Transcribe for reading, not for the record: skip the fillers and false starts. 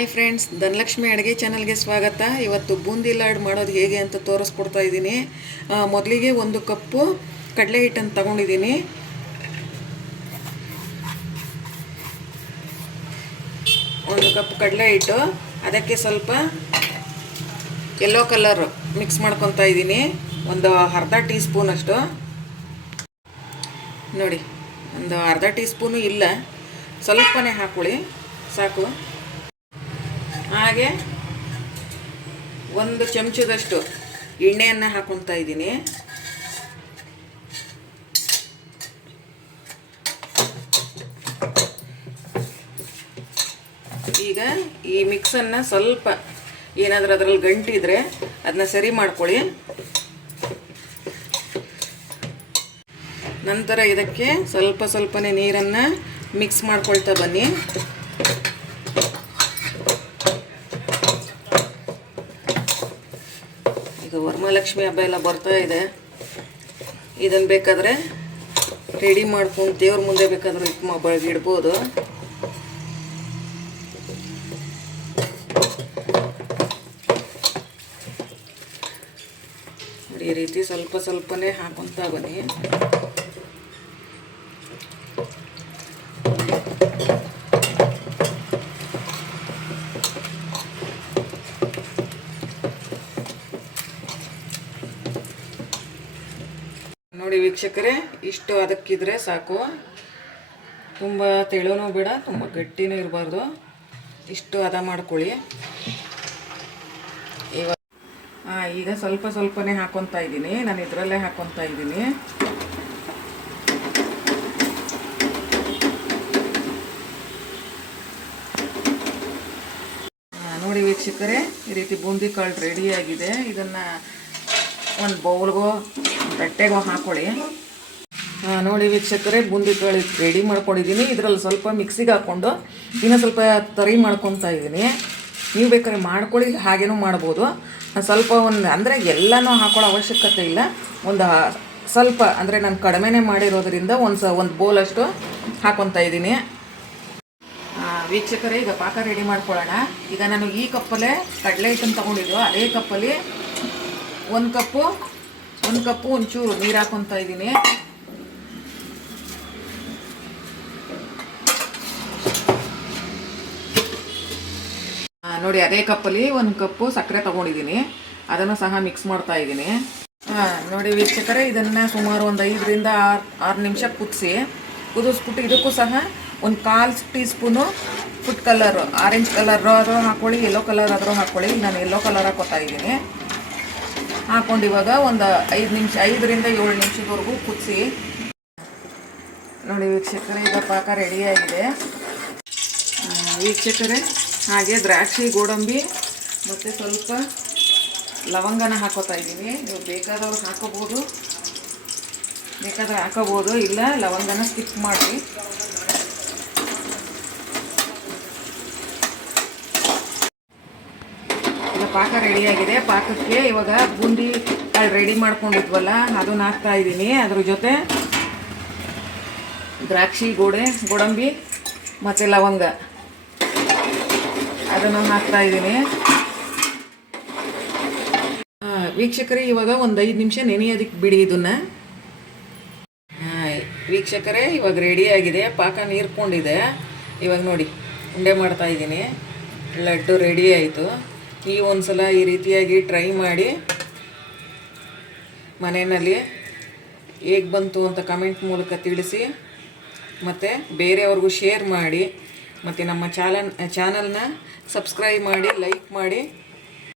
Hi friends, Dhanalakshmi ಅಡುಗೆ ಚಾನಲ್ಗೆ ಸ್ವಾಗತ. ಇವತ್ತು ಬೂಂದಿ ಲಾಡು ಮಾಡೋದು ಹೇಗೆ ಅಂತ ತೋರಿಸ್ಕೊಡ್ತಾ ಇದ್ದೀನಿ. ಮೊದಲಿಗೆ 1 ಕಪ್ಪು ಕಡಲೆ ಹಿಟ್ಟನ್ನು ತಗೊಂಡಿದ್ದೀನಿ. ಒಂದು ಕಪ್ ಕಡಲೆ ಹಿಟ್ಟು, ಅದಕ್ಕೆ ಸ್ವಲ್ಪ ಯೆಲ್ಲೋ ಕಲರ್ ಮಿಕ್ಸ್ ಮಾಡ್ಕೊತಾ ಇದ್ದೀನಿ. ಒಂದು ಅರ್ಧ ಟೀ ಸ್ಪೂನ್ ಅಷ್ಟು ನೋಡಿ, ಒಂದು ಅರ್ಧ ಟೀ ಸ್ಪೂನು ಇಲ್ಲ, ಸ್ವಲ್ಪನೇ ಹಾಕೊಳ್ಳಿ ಸಾಕು. ಹಾಗೆ 1 ಚಮಚದಷ್ಟು ಎಣ್ಣೆಯನ್ನು ಹಾಕೊತಾ ಇದ್ದೀನಿ. ಈಗ ಈ ಮಿಕ್ಸನ್ನು ಸ್ವಲ್ಪ ಏನಾದರೂ ಅದರಲ್ಲಿ ಗಂಟಿದ್ರೆ ಅದನ್ನ ಸರಿ ಮಾಡ್ಕೊಳ್ಳಿ. ನಂತರ ಇದಕ್ಕೆ ಸ್ವಲ್ಪನೇ ನೀರನ್ನು ಮಿಕ್ಸ್ ಮಾಡ್ಕೊಳ್ತಾ ಬನ್ನಿ. ಈಗ ವರಮಹಾಲಕ್ಷ್ಮಿ ಹಬ್ಬ ಎಲ್ಲ ಬರ್ತಾ ಇದೆ. ಇದನ್ನು ಬೇಕಾದರೆ ರೆಡಿ ಮಾಡ್ಕೊಂಡು ದೇವ್ರ ಮುಂದೆ ಬೇಕಾದರೂ ಇಡ್ಬೋದು. ಈ ರೀತಿ ಸ್ವಲ್ಪನೇ ಹಾಕೊತಾ ಬನ್ನಿ. ನೋಡಿ ವೀಕ್ಷಕರೇ, ಇಷ್ಟು ಅದಕ್ಕಿದ್ರೆ ಸಾಕು. ತುಂಬ ತೆಳುನೂ ಬೇಡ, ತುಂಬ ಗಟ್ಟಿನೂ ಇರಬಾರ್ದು. ಇಷ್ಟು ಹದ ಮಾಡ್ಕೊಳ್ಳಿ. ಈಗ ಸ್ವಲ್ಪನೇ ಹಾಕೊತಾ ಇದ್ದೀನಿ. ನಾನು ಇದರಲ್ಲೇ ಹಾಕೊತಾ ಇದ್ದೀನಿ. ನೋಡಿ ವೀಕ್ಷಕರೇ, ಈ ರೀತಿ ಬೂಂದಿ ಕಾಳು ರೆಡಿಯಾಗಿದೆ. ಇದನ್ನು ಒಂದು ಬೌಲ್ಗೋ ತಟ್ಟೆಗೋ ಹಾಕೊಳ್ಳಿ. ನೋಡಿ ವೀಕ್ಷಕರೇ, ಬೂಂದಿ ಕಾಳು ರೆಡಿ ಮಾಡ್ಕೊಂಡಿದ್ದೀನಿ. ಇದರಲ್ಲಿ ಸ್ವಲ್ಪ ಮಿಕ್ಸಿಗೆ ಹಾಕ್ಕೊಂಡು ಇನ್ನೂ ಸ್ವಲ್ಪ ತರಿ ಮಾಡ್ಕೊತಾ ಇದ್ದೀನಿ. ನೀವು ಬೇಕಾದ್ರೆ ಮಾಡ್ಕೊಳ್ಳಿ, ಹಾಗೇನೂ ಮಾಡ್ಬೋದು. ಸ್ವಲ್ಪ ಅಂದರೆ ಎಲ್ಲನೂ ಹಾಕೊಳ್ಳೋ ಅವಶ್ಯಕತೆ ಇಲ್ಲ. ಒಂದು ಸ್ವಲ್ಪ ಅಂದರೆ ನಾನು ಕಡಿಮೆನೇ ಮಾಡಿರೋದ್ರಿಂದ ಒಂದು ಬೌಲಷ್ಟು ಹಾಕ್ಕೊತಾ ಇದ್ದೀನಿ. ವೀಕ್ಷಕರೇ, ಈಗ ಪಾಕ ರೆಡಿ ಮಾಡ್ಕೊಳ್ಳೋಣ. ಈಗ ನಾನು ಈ ಕಪ್ಪಲ್ಲೇ ಕಡಲೆ ಹಿಟ್ಟನ್ನು ತೊಗೊಂಡಿದ್ದು, ಅದೇ ಕಪ್ಪಲ್ಲಿ 1 ಕಪ್ಪು ಒಂಚೂರು ನೀರು ಹಾಕೊತಾ ಇದ್ದೀನಿ. ನೋಡಿ, ಅದೇ ಕಪ್ಪಲ್ಲಿ 1 ಕಪ್ಪು ಸಕ್ಕರೆ ತೊಗೊಂಡಿದ್ದೀನಿ. ಅದನ್ನು ಸಹ ಮಿಕ್ಸ್ ಮಾಡ್ತಾ ಇದ್ದೀನಿ. ನೋಡಿ ವೀಕ್ಷಕರೇ, ಇದನ್ನು ಸುಮಾರು ಒಂದು 5 ರಿಂದ 6 ನಿಮಿಷ ಕುದಿಸ್ಬಿಟ್ಟು ಇದಕ್ಕೂ ಸಹ 1/4 tea spoon food colour, orange colour ಆದರೂ ಹಾಕ್ಕೊಳ್ಳಿ, ಯೆಲ್ಲೋ ಕಲರ್ ಆದರೂ ಹಾಕ್ಕೊಳ್ಳಿ. ನಾನು ಯೆಲ್ಲೋ ಕಲರ್ ಹಾಕೋತಾ ಇದ್ದೀನಿ. ಹಾಕ್ಕೊಂಡು ಇವಾಗ ಒಂದು 5 ರಿಂದ 7 ನಿಮಿಷದವರೆಗೂ ಕುದಿಸಿ. ನೋಡಿ ವೀಕ್ಷಕರೇ, ಈಗ ಪಾಕ ರೆಡಿಯಾಗಿದೆ. ವೀಕ್ಷಕರೇ, ಹಾಗೆ ದ್ರಾಕ್ಷಿ, ಗೋಡಂಬಿ ಮತ್ತು ಸ್ವಲ್ಪ ಲವಂಗನ ಹಾಕೋತಾ ಇದ್ದೀನಿ. ನೀವು ಬೇಕಾದವ್ರು ಹಾಕೋಬೋದು, ಇಲ್ಲ ಲವಂಗನ ಸ್ಕಿಪ್ ಮಾಡಿ. ಈಗ ಪಾಕ ರೆಡಿಯಾಗಿದೆ. ಪಾಕಕ್ಕೆ ಇವಾಗ ಬೂಂದಿ ಕಾಳು ರೆಡಿ ಮಾಡ್ಕೊಂಡಿದ್ವಲ್ಲ, ಅದನ್ನ ಹಾಕ್ತಾ ಇದ್ದೀನಿ. ಅದ್ರ ಜೊತೆ ದ್ರಾಕ್ಷಿ, ಗೋಡಂಬಿ ಮತ್ತು ಲವಂಗ ಅದನ್ನು ಹಾಕ್ತಾ ಇದ್ದೀನಿ. ವೀಕ್ಷಕರೇ, ಇವಾಗ ಒಂದು 5 ನಿಮಿಷ ನೆನೆಯೋದಕ್ಕೆ ಬಿಡಿ ಇದನ್ನು. ವೀಕ್ಷಕರೇ, ಇವಾಗ ರೆಡಿಯಾಗಿದೆ. ಪಾಕ ನೀರ್ಕೊಂಡಿದೆ. ಇವಾಗ ನೋಡಿ, ಉಂಡೆ ಮಾಡ್ತಾ ಇದ್ದೀನಿ. ಲಡ್ಡು ರೆಡಿ ಆಯಿತು. ನೀವು ಒಂದು ಸಲ ಈ ರೀತಿಯಾಗಿ ಟ್ರೈ ಮಾಡಿ, ಮನೆಯಲ್ಲಿ ಹೇಗೆ ಬಂತು ಅಂತ ಕಮೆಂಟ್ ಮೂಲಕ ತಿಳಿಸಿ, ಮತ್ತು ಬೇರೆಯವ್ರಿಗೂ ಶೇರ್ ಮಾಡಿ, ಮತ್ತು ನಮ್ಮ ಚಾನಲ್ನ ಸಬ್ಸ್ಕ್ರೈಬ್ ಮಾಡಿ, ಲೈಕ್ ಮಾಡಿ.